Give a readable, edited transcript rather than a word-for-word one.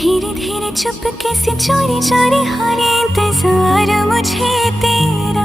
धीरे धीरे चुपके से चोरी चोरी हो रही इंतजार मुझे तेरा।